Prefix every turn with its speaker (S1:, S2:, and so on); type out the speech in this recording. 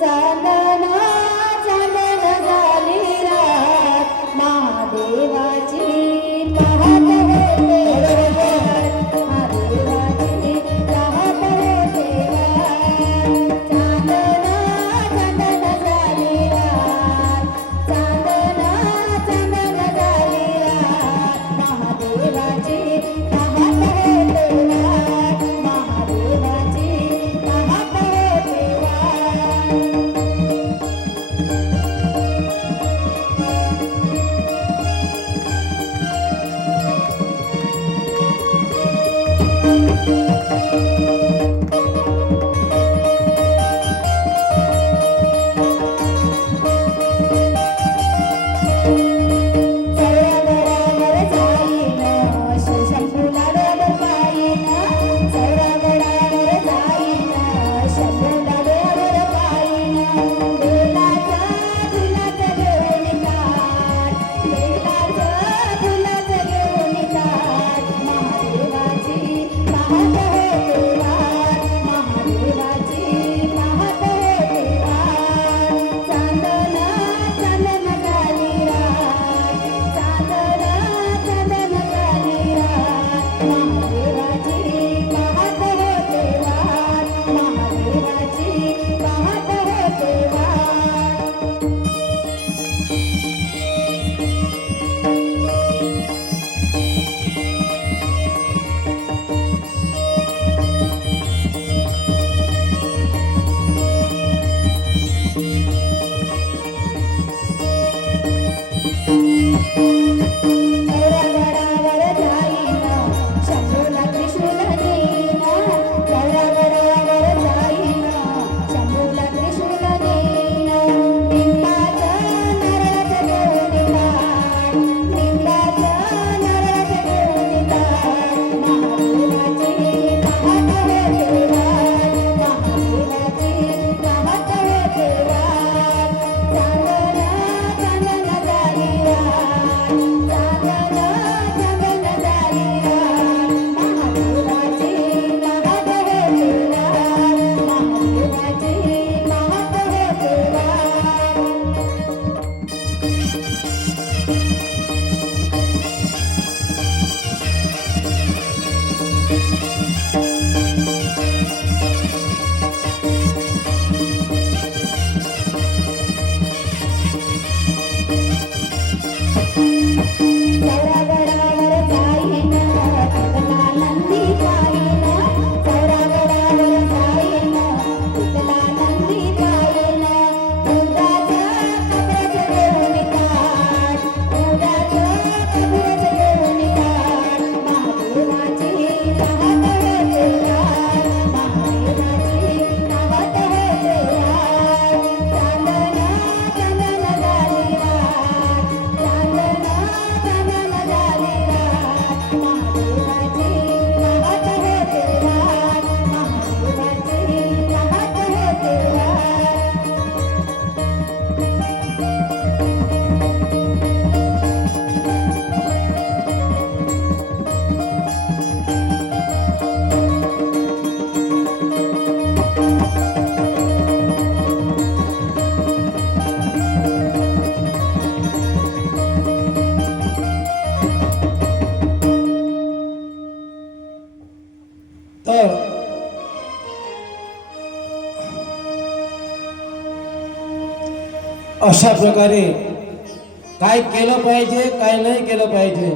S1: चालना Thank
S2: you. अशा प्रकारे काय केलं पाहिजे काय नाही केलं पाहिजे